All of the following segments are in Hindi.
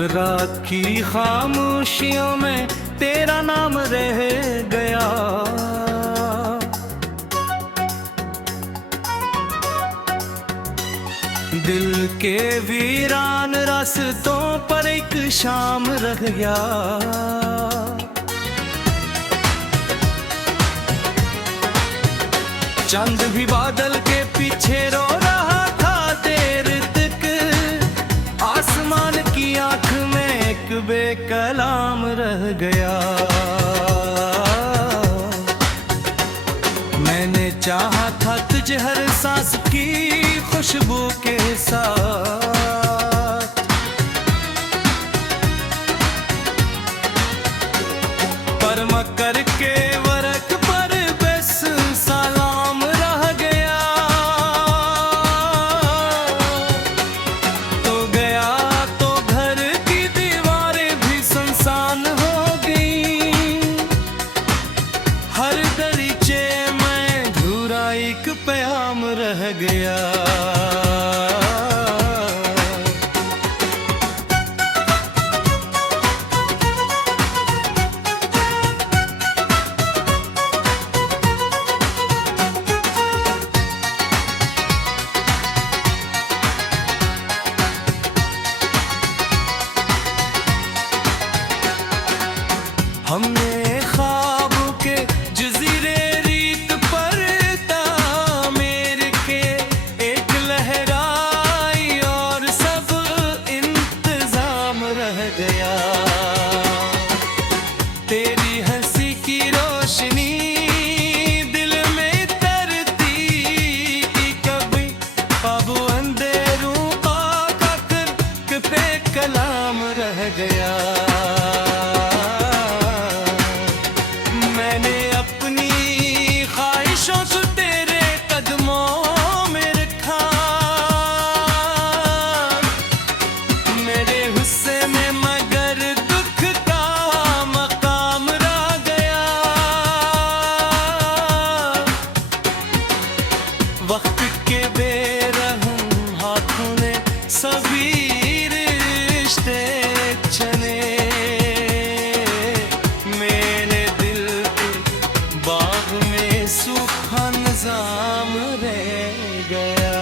रात की खामोशियों में तेरा नाम रह गया। दिल के वीरान रास्तों पर एक शाम रह गया। चांद भी बादल के पीछे रो रहा था देर तक। आसमान की आंख में एक बेकलाम रह गया। मैंने चाहा था तुझे हर सांस की खुशबू के साथ, पर मकर के वरक पर बस सलाम रह गया। तो घर की दीवारें भी सुनसान हो गई। हर दरीचे में धुरा एक प्याम रह गया। हमने ख्वाबों के जजीरे रीत पर तामीर के, एक लहराई और सब इंतजाम रह गया। तेरी हंसी की रोशनी दिल में तरती कि कभी अब अंधेरों का कर पे कलाम रह गया। मैंने अपनी ख्वाहिशों को तेरे कदमों में रखा। मेरे गुस्से में मगर दुख का मकाम रह गया। वक्त के बेरहम हाथों ने सभी रिश्ते चले। सूखा निजाम रह गया।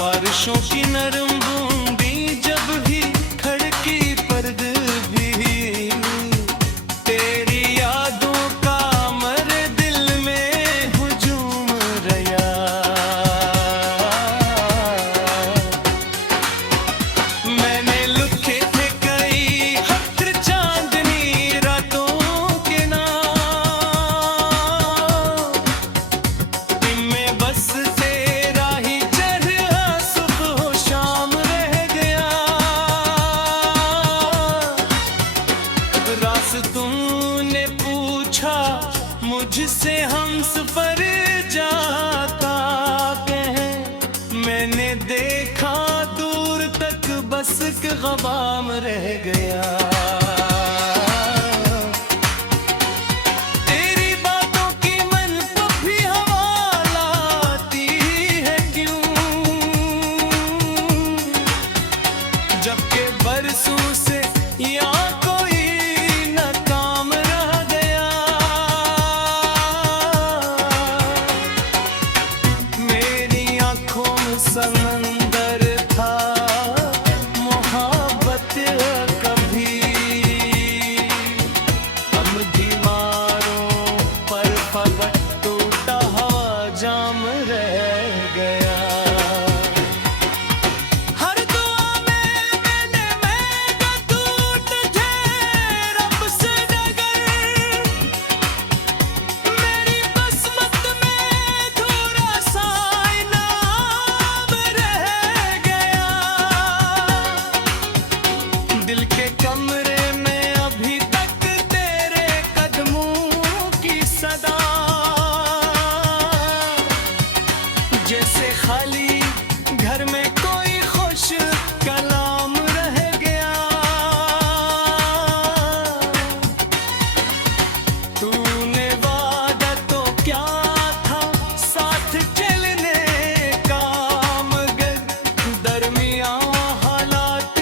बारिशों की नरम बूंदी जब भी खड़की पर्द भी, तेरी यादों का मर दिल में हुजूम रहा। मैंने लिखे थे कई खत चांदनी रातों के नाम, बस तेरा ही चेहरा सुबह शाम रह गया। रास्तों ने पूछा मुझसे हम सफर जाता कहें। मैंने देखा दूर तक बस एक ग़बाम रह गया। जबकि बरसों से यहाँ कोई न काम रह गया। मेरी आंखों में समंदर था मोहब्बत कभी। हम दीवारों पर फलक टूटा हवा जाम रह गया। दिल के कमरे में अभी तक तेरे कदमों की सदा, जैसे खाली घर में कोई खुश कलाम रह गया। तूने वादा तो क्या था साथ चलने का, मगर दरमियां हालात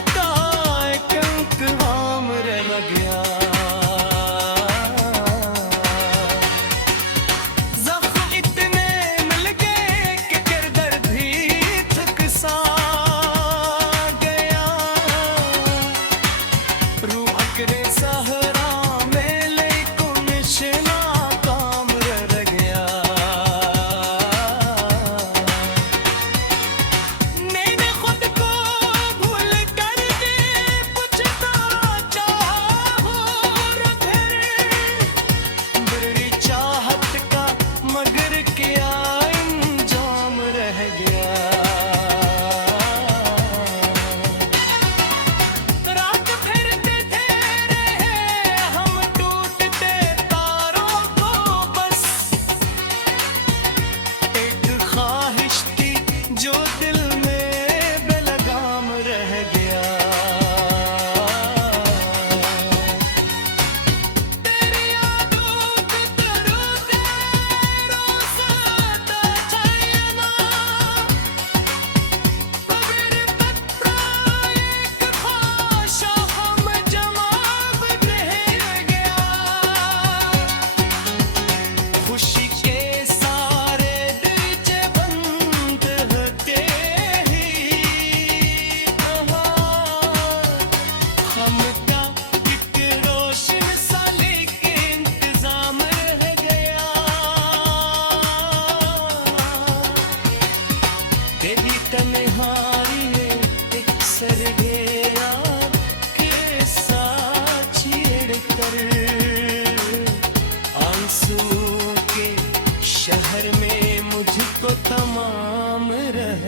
शहर में मुझको तमाम रह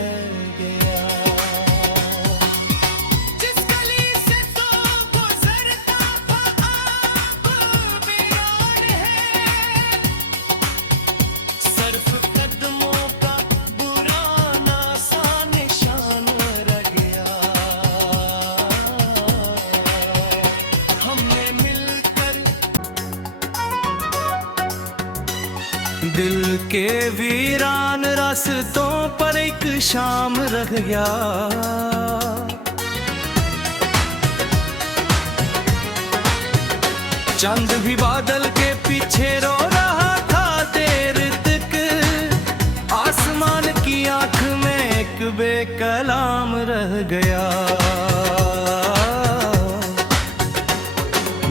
गया। जिस गली से तो गुजरता था अब वीरान है, सिर्फ कदमों का पुराना सा निशान रह गया। हमने मिलकर दिल के वीरान रास्तों पर एक शाम रह गया। चंद भी बादल के पीछे रो रहा था देर तक, आसमान की आंख में एक बेकलाम रह गया।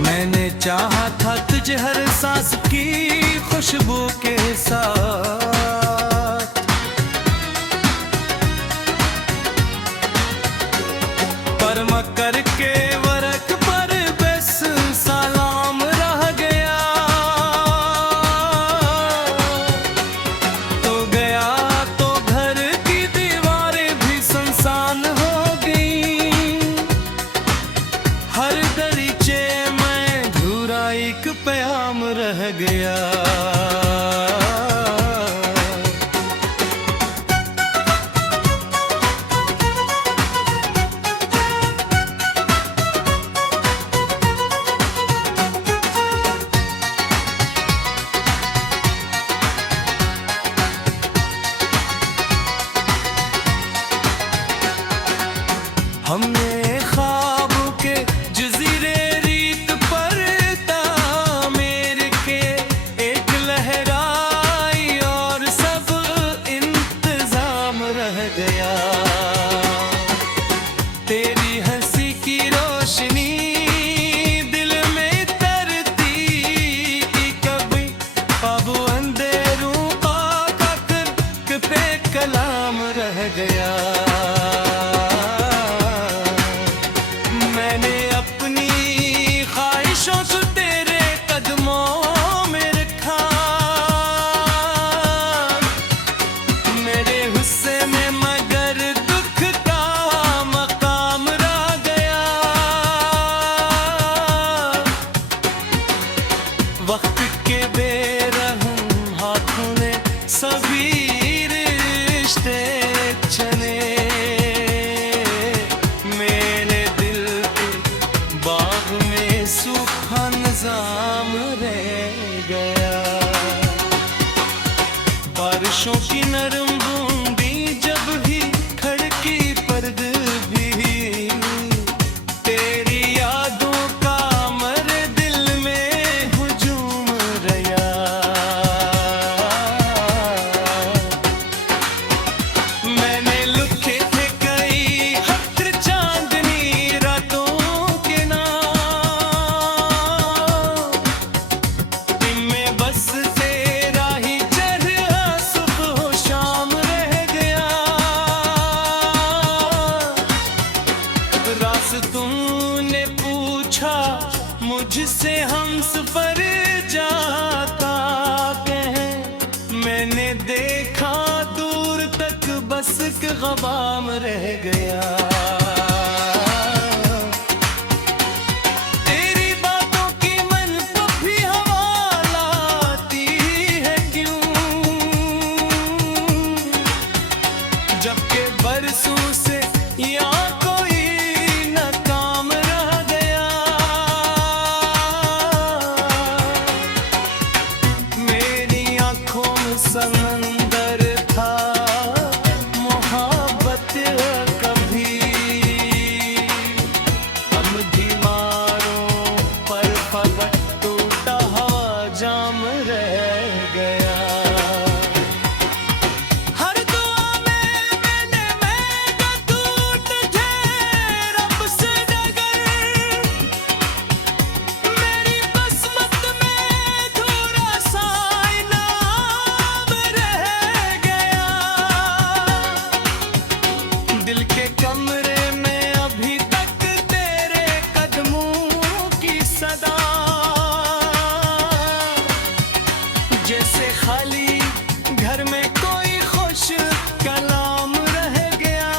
मैंने चाहा था तुझे हर सांस की खुशबू के साथ, पर मकर के वरक पर बस सलाम रह गया। तो घर की दीवारें भी सुनसान हो गई, हर दरीचे में धुरा एक प्याम रह गया। हमने ख्वाब के जजीरे रीत पर तामीर के, एक लहराई और सब इंतजाम रह गया। तेरी हंसी की रोशनी दिल में तरती कि कभी अब अंधेरों का कर पे कलाम रह गया। मैंने अपनी ख्वाहिशों को तेरे कदमों में रखा, मेरे गुस्से में मगर दुख का मकाम रह गया। वक्त के बेरहम हाथों ने सभी रिश्ते छने, सूखा निजाम रह गया। बारिशों की नरम बूंदी जब भी खड़की पर्द भी, तेरी यादों का मेरे दिल में हुजूम रहा। मैंने लिखे थे कई खत चांदनी रातों के नाम, बस तेरा ही चेहरा सुबह शाम रह गया। रास्तों ने पूछा मुझसे हम सफर जाता कहें, मैंने देखा दूर तक बस एक ग़बाम रह गया। जबकि बरसों से यहाँ कोई न काम रह गया। मेरी आँखों में समंदर था मोहब्बत कभी, हम दीवारों पर फकत टूटा हुआ जाम रह गया। दिल के कमरे में अभी तक तेरे कदमों की सदा, जैसे खाली घर में कोई खुश कलाम रह गया।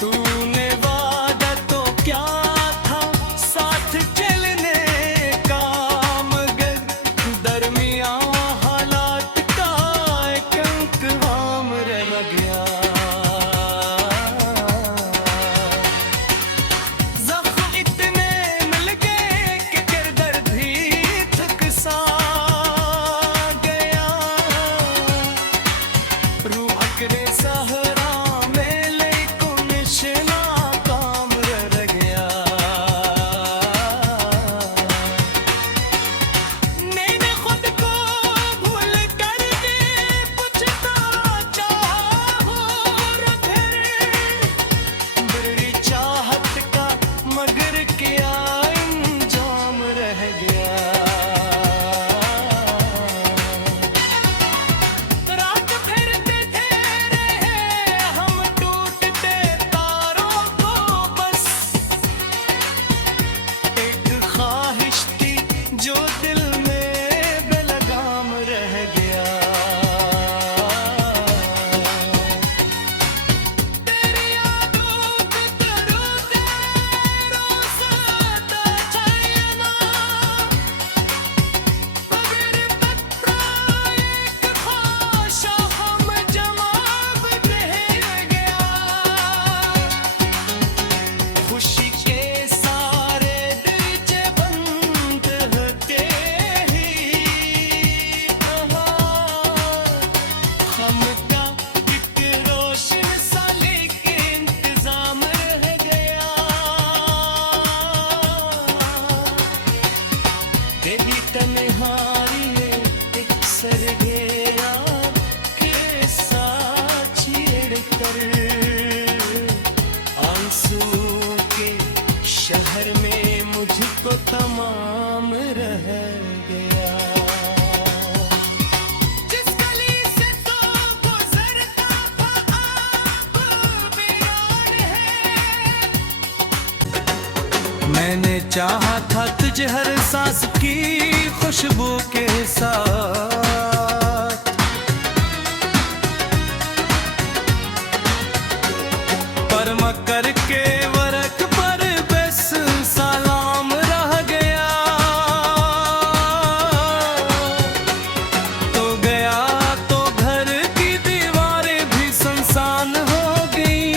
तूने वादा तो क्या था साथ चलने का, मगर दरमिया हालात का एक इंतजाम रह गया। जख्म इतने मिल गए कि दर्द भी थक सा गया। रूह अकरे सहरा में लेकिन निशना काम रह गया। मैंने खुद को भूल कर के पूछता चाहो फिर बड़ी चाहत का, मगर क्या इंजाम रह गया। रात फिरते थे रहे हम टूटते तारों को, बस एक ख्वाहिश थी जो दिल में बेलगाम रह गया। तेरी यादों को तरोते रोज़ादा चाहिए मगर पत्रा एक ख्वाशा हम जवाब रह गया। खुशी के सारे दरवाजे बंद होते ही हम का एक रोशन सा लेकिन इंतजाम रह गया। तेरी तन्हाई एक सरगेरा के साथ छेड़कर आंसू के शहर में मुझको तमाम रह गया। जिस गली से तो गुजरता था अब वीरान है। मैंने चाहा था तुझे हर सांस की खुशबू के साथ, पर मकर के वरक पर बस सलाम रह गया। तो गया तो घर की दीवारें भी सुनसान हो गई।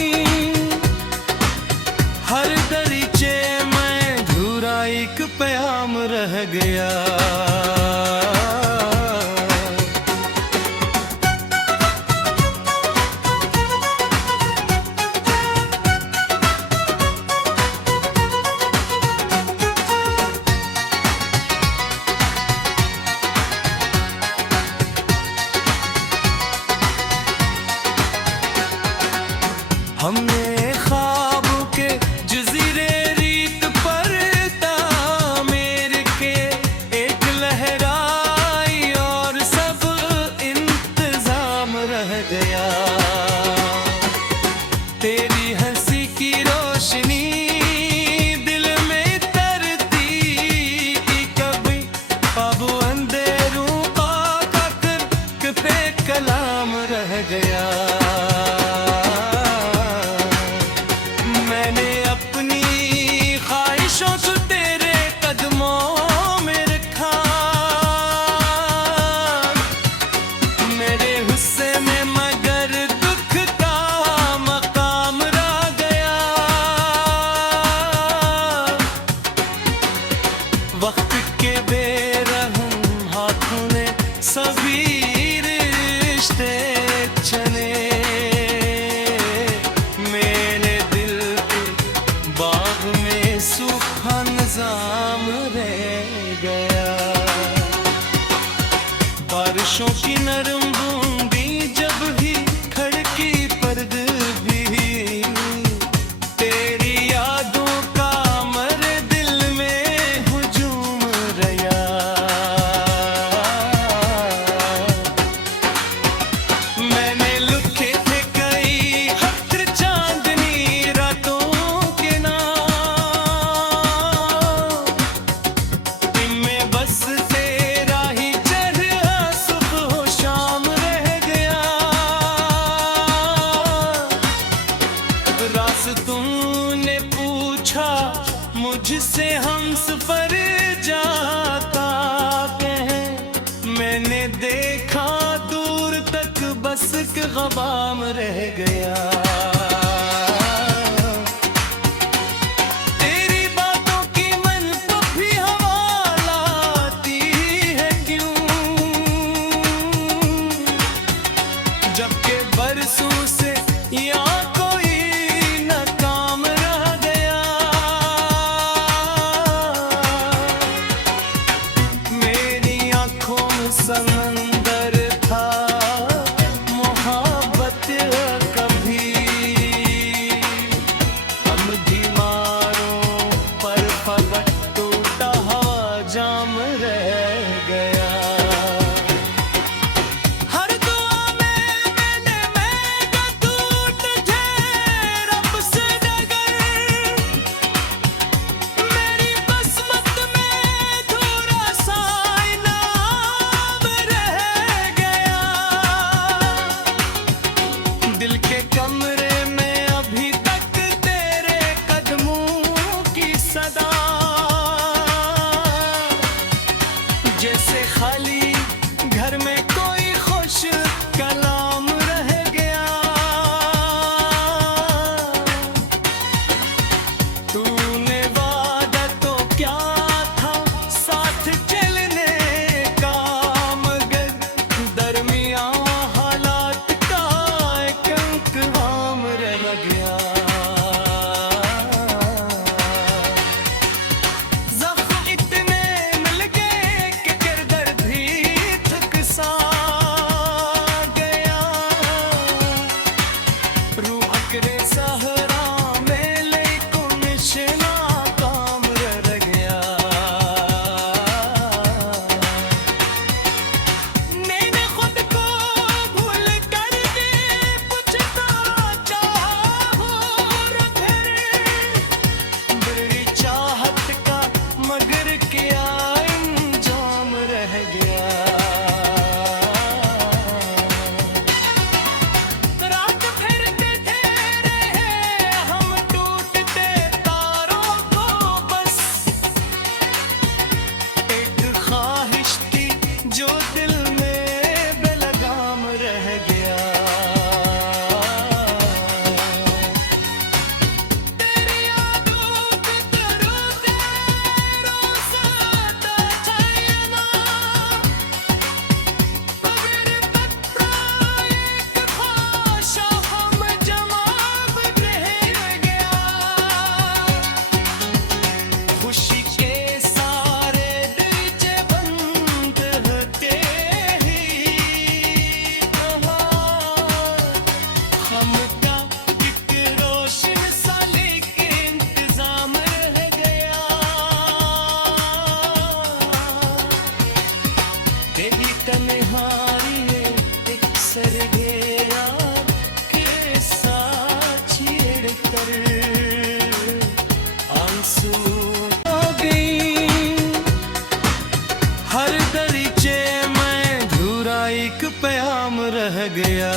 हर दरीचे में धुरा एक प्याम रह गया। हमने ख्वाबों के जजीरे रीत पर तामीर के एक लहराई और सब इंतजाम रह गया। तेरी हंसी की रोशनी दिल में तरती कि कभी अब अंधेरों का कर पे कलाम रह गया। मैंने अपनी ख्वाहिशों को तेरे कदमों में रखा। मेरे गुस्से में मगर दुख का मकाम रह गया। वक्त के बेरहम हाथों ने सभी रिश्ते चले। मेरे दिल के बाग में सूखा निजाम रह गया। बारिशों की नरम बूंदी जब भी खड़की पर्द भी, तेरी यादों का मेरे दिल में हुजूम रहा। मैंने लिखे थे कई खत चांदनी रातों के नाम, इनमें बस थे मुझसे हमसफर जाता कहे, मैंने देखा दूर तक बस एक ग़बाम रह गया। तेरी बातों की मन को भी हवा लाती है क्यों, जबकि बरसों से यहाँ कोई न काम रह गया। मेरी आँखों में समंदर था मोहब्बत कभी, हम दीवारों पर फलक टूटा हुआ जाम रह गया। हर दुआ में मैंने महंगा टूट जाए रब से डगर, मेरी किस्मत में थोड़ा सा इनाम रह गया। दिल के कमरे में अभी तक तेरे कदमों की सदा, जैसे खाली घर में कोई खुश कलाम रह गया। तूने वादा तो क्या था साथ चलने का, मगर दरमिया हालात का एक इंतज़ाम रह गया। ज़ख्म इतने मिल गए कि दर्द भी थक सा गया। रूह अकरे सहरा में लेकिन निशाना काम रह गया। मैंने खुद को भूल कर के पूछता चाहा और फिर बड़ी चाहत का मगर क्या इंजाम रह गया। रात फिरते थे रहे हम टूटते तारों को, बस एक ख्वाहिश थी जो दिल में बेलगाम रह गया। तेरी यादों के तरोते रोज़ादा चैना, मगर पत्रा एक ख्वाशा हम जवाब रह गया। खुशी के सारे दरवाजे बंद होते ही कहा, हम का एक रोशन सा लेकिन इंतज़ाम रह गया। तेरी तन्हाई एक सरगेरा के साथ छेड़ कर आंसू हो गई। हर दरीचे में धुरा एक प्याम रह गया।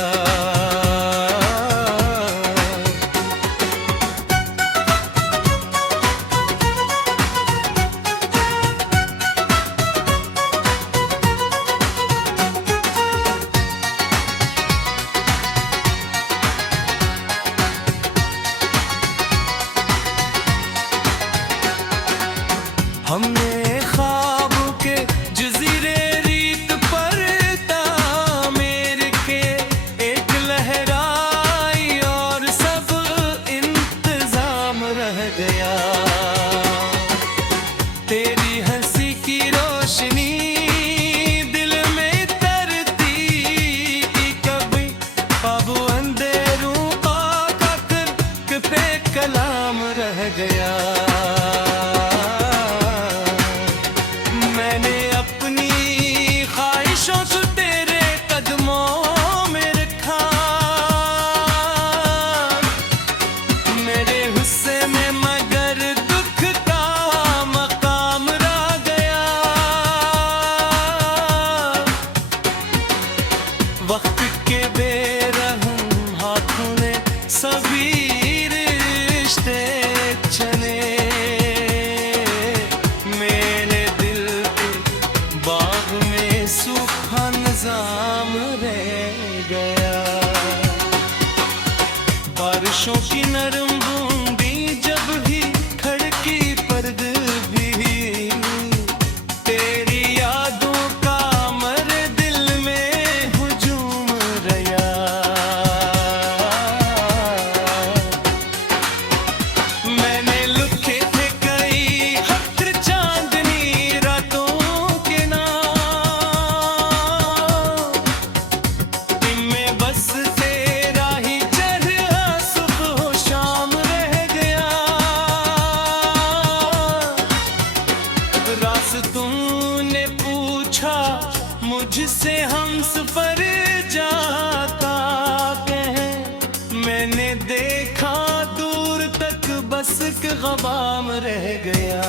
हमने ख्वाब के जजीरे रीत पर तामीर के बारिशों की नरम बूंदी जब भी खड़की पर्द भी, तेरी यादों का मर दिल में हुजूम रया। मैंने लिखे थे कई खत चांदनी रातों के नाम, इनमें बस तेरा ही चेहरा सुबह शाम रह गया। रास तूने पूछा मुझसे हमसफर जाता कह, मैंने देखा दूर तक बस एक ग़बाम रह गया।